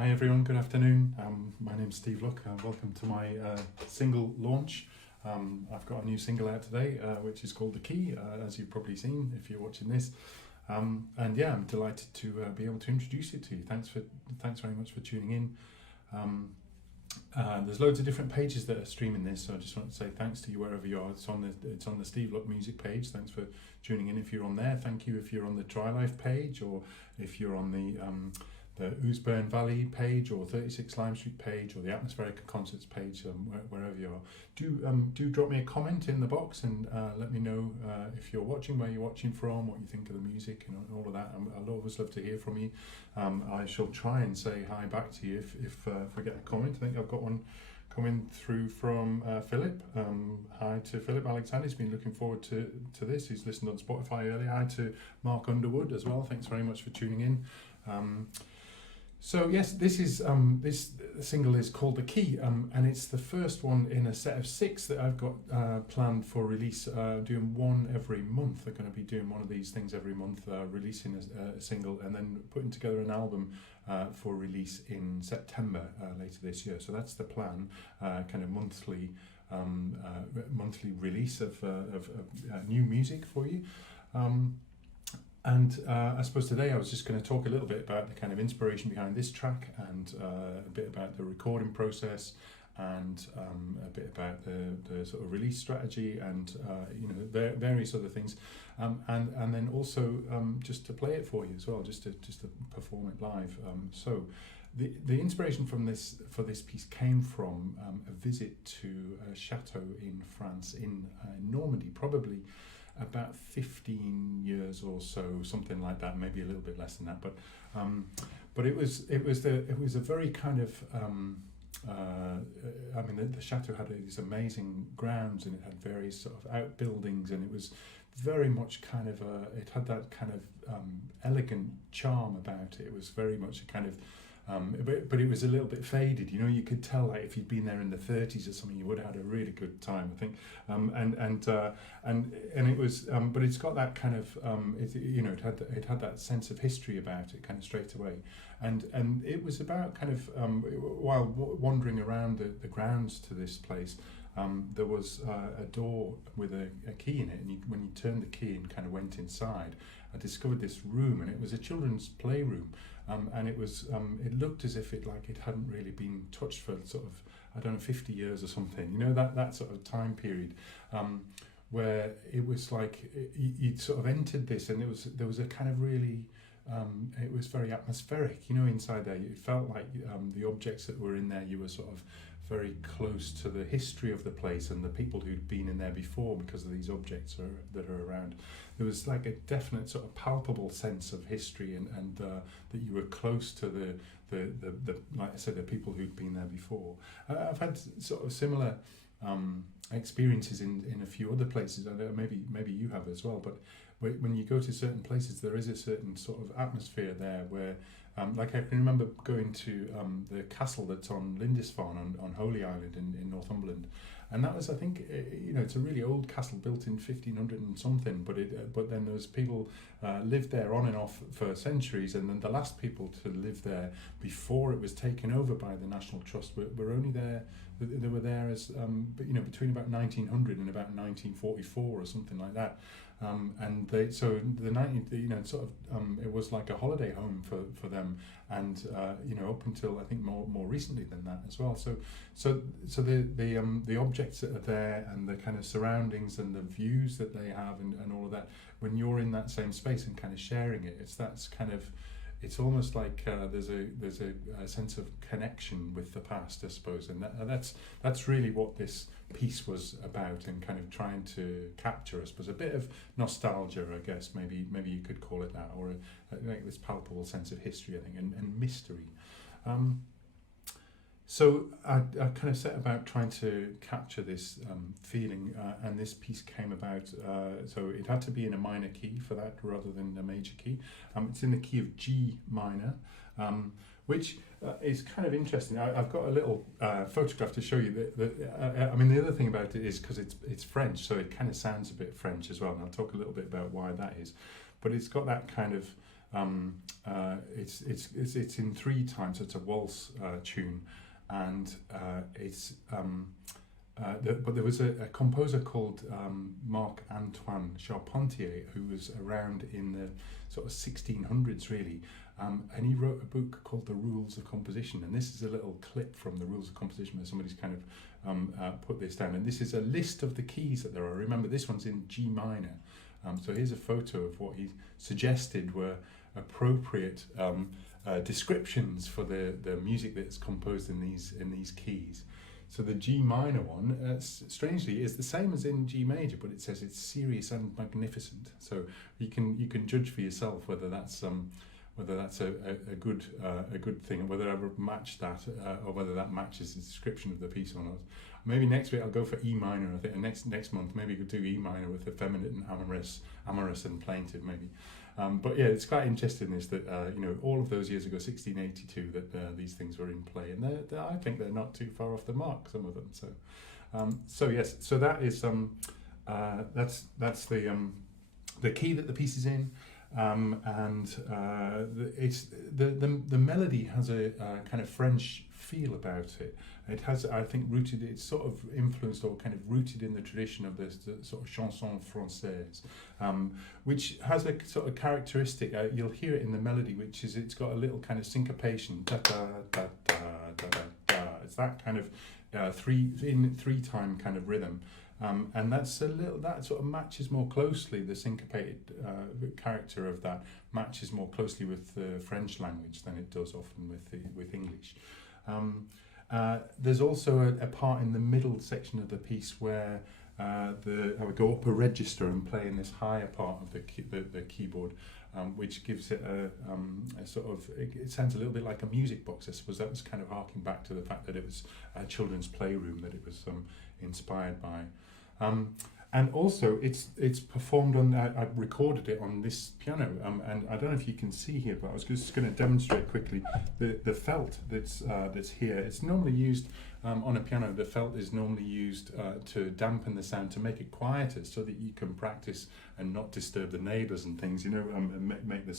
Hi everyone, good afternoon. My name's Steve Luck. Welcome to my single launch. I've got a new single out today, which is called The Key, as you've probably seen if you're watching this. And yeah, I'm delighted to be able to introduce it to you. Thanks very much for tuning in. There's loads of different pages that are streaming this, so I just want to say thanks to you wherever you are. It's on the Steve Luck music page. Thanks for tuning in if you're on there. Thank you if you're on the Dry Life page, or if you're on the Ouseburn Valley page, or 36 Lime Street page, or the Atmospheric Concerts page, wherever you are. Do drop me a comment in the box and let me know if you're watching, where you're watching from, what you think of the music and all of that. I'd always love to hear from you. I shall try and say hi back to you if I get a comment. I think I've got one coming through from Philip. Hi to Philip Alexander. He's been looking forward to this. He's listened on Spotify earlier. Hi to Mark Underwood as well. Thanks very much for tuning in. So yes, this single is called The Key, and it's the first one in a set of 6 that I've got planned for release. Doing one every month. I'm going to be doing one of these things every month, releasing a single and then putting together an album for release in September later this year. So that's the plan, kind of monthly release of new music for you. And I suppose today I was just going to talk a little bit about the kind of inspiration behind this track, and a bit about the recording process, and a bit about the sort of release strategy, and various other things, and then also just to play it for you as well, just to perform it live. So the inspiration for this piece came from a visit to a chateau in France, in Normandy, probably about 15 years or so, something like that, maybe a little bit less than that, but it was a very kind of the chateau had these amazing grounds, and it had various sort of outbuildings, and it was very much kind of it had that kind of elegant charm about it. It was very much a kind of but it was a little bit faded. You could tell, like, if you'd been there in the 30s or something, you would have had a really good time, I think. And it was, but it's got that kind of, it had that sense of history about it, kind of straight away. And it was about kind of, while wandering around the grounds to this place, there was a door with a key in it, and when you turned the key and kind of went inside, I discovered this room, and it was a children's playroom. And it was, it looked as if it hadn't really been touched for sort of, I don't know, 50 years or something. That sort of time period, where it was like you'd sort of entered this, and there was a kind of really, it was very atmospheric. Inside there, it felt like the objects that were in there, you were sort of very close to the history of the place and the people who'd been in there before, because of these objects that are around. There was like a definite sort of palpable sense of history, and that you were close to the like I said, the people who'd been there before. I've had sort of similar experiences in a few other places. I know maybe you have as well, but when you go to certain places, there is a certain sort of atmosphere there where, like I can remember going to the castle that's on Lindisfarne on Holy Island in Northumberland, and that was, I think, it's a really old castle built in 1500 and something, but then there was people lived there on and off for centuries, and then the last people to live there before it was taken over by the National Trust were only there. They were there as between about 1900 and about 1944 or something like that. And it was like a holiday home for them, and up until I think more recently than that as well. So the objects that are there, and the kind of surroundings and the views that they have, and all of that, when you're in that same space and kind of sharing it, it's almost like there's a sense of connection with the past, I suppose, and that's really what this piece was about, and kind of trying to capture, I suppose, a bit of nostalgia, I guess, maybe you could call it that, or like this palpable sense of history, I think, and mystery. So I kind of set about trying to capture this feeling, and this piece came about, so it had to be in a minor key for that rather than a major key. It's in the key of G minor, which is kind of interesting. I've got a little photograph to show you. The other thing about it is because it's French, so it kind of sounds a bit French as well, and I'll talk a little bit about why that is. But it's got that kind of It's in three times. So it's a waltz tune, and but there was a composer called Marc Antoine Charpentier, who was around in the sort of 1600s, really, and he wrote a book called The Rules of Composition. And this is a little clip from The Rules of Composition where somebody's kind of put this down. And this is a list of the keys that there are. Remember, this one's in G minor. So here's a photo of what he suggested were appropriate descriptions for the music that's composed in these keys. So the G minor one, strangely, is the same as in G major, but it says it's serious and magnificent. So you can judge for yourself whether that's a good thing, and whether I would match that, or whether that matches the description of the piece or not. Maybe next week I'll go for E minor. I think, and next month maybe we'll do E minor with effeminate and amorous and plaintive maybe. But yeah, it's quite interesting is that all of those years ago, 1682, that these things were in play, and I think they're not too far off the mark, some of them. So yes, so that is that's the key that the piece is in. The melody has a kind of French feel about it. It has, I think, it's sort of influenced or kind of rooted in the tradition of the sort of chanson française, which has a sort of characteristic. You'll hear it in the melody, which is it's got a little kind of syncopation. Da da da da da da da. It's that kind of three time kind of rhythm. And that sort of matches more closely, the syncopated character of that matches more closely with the French language than it does often with English. There's also a part in the middle section of the piece where I would go up a register and play in this higher part of the keyboard, which gives it a sort of, it sounds a little bit like a music box. I suppose that was kind of harking back to the fact that it was a children's playroom that it was inspired by. And also it's performed on, I recorded it on this piano, and I don't know if you can see here, but I was just going to demonstrate quickly the felt that's here. It's normally used on a piano. The felt is normally used to dampen the sound, to make it quieter, so that you can practice and not disturb the neighbours and things, and make the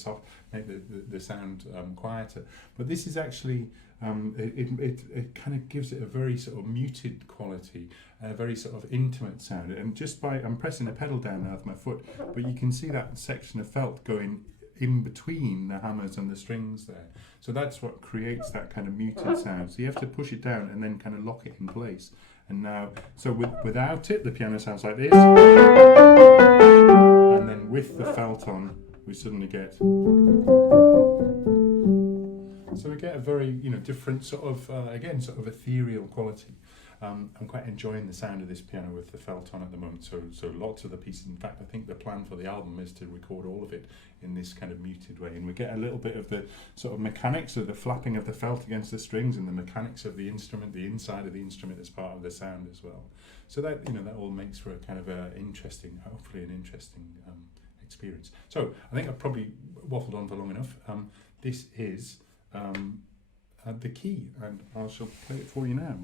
sound quieter. But this is actually it kind of gives it a very sort of muted quality, a very sort of intimate sound. And I'm pressing a pedal down now with my foot, but you can see that section of felt going in between the hammers and the strings there. So that's what creates that kind of muted sound. So you have to push it down and then kind of lock it in place. And now, so without it, the piano sounds like this. And then with the felt on, we suddenly get. So we get a very, different sort of, again, sort of ethereal quality. I'm quite enjoying the sound of this piano with the felt on at the moment. So lots of the pieces. In fact, I think the plan for the album is to record all of it in this kind of muted way, and we get a little bit of the sort of mechanics of the flapping of the felt against the strings, and the mechanics of the instrument, the inside of the instrument as part of the sound as well. So that that all makes for a kind of hopefully an interesting experience. So I think I've probably waffled on for long enough. This is the key, and I shall play it for you now.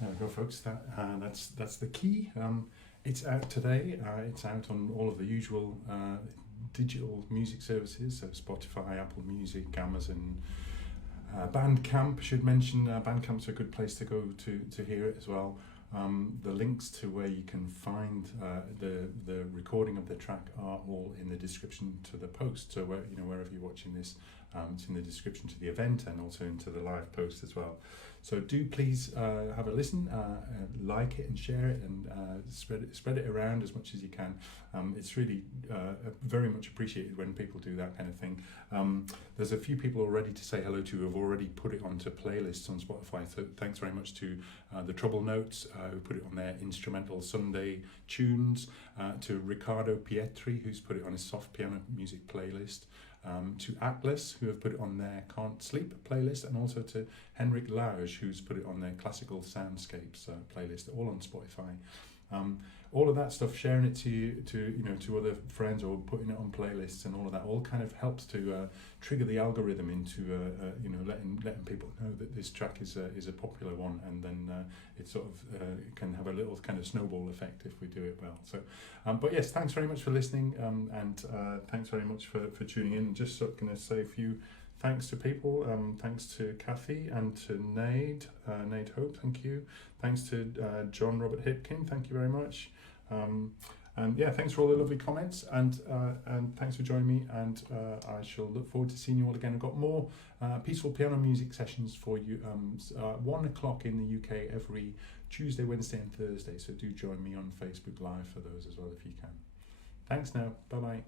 There we go, folks. That's the key. It's out today. It's out on all of the usual digital music services, so Spotify, Apple Music, Amazon, Bandcamp. I should mention Bandcamp's a good place to go to hear it as well. The links to where you can find the recording of the track are all in the description to the post. So wherever you're watching this, it's in the description to the event and also into the live post as well. So do please have a listen, like it and share it, and spread it around as much as you can. It's really very much appreciated when people do that kind of thing. There's a few people already to say hello to who have already put it onto playlists on Spotify. So thanks very much to the Trouble Notes who put it on their instrumental Sunday tunes, to Riccardo Pietri who's put it on his soft piano music playlist. To Atlas, who have put it on their Can't Sleep playlist, and also to Henrik Lauge, who's put it on their Classical Soundscapes playlist, all on Spotify. All of that stuff, sharing it to other friends or putting it on playlists and all of that, all kind of helps to trigger the algorithm into letting people know that this track is a popular one, and then it sort of can have a little kind of snowball effect if we do it well. So, but yes, thanks very much for listening, and thanks very much for tuning in. Just going to say a few thanks to people. Thanks to Kathy and to Nade Hope, thank you. Thanks to John Robert Hipkin, thank you very much. And yeah, thanks for all the lovely comments, and thanks for joining me, and I shall look forward to seeing you all again. I've got more peaceful piano music sessions for you, 1 o'clock in the UK every Tuesday, Wednesday and Thursday, so do join me on Facebook Live for those as well if you can. Thanks now, bye bye.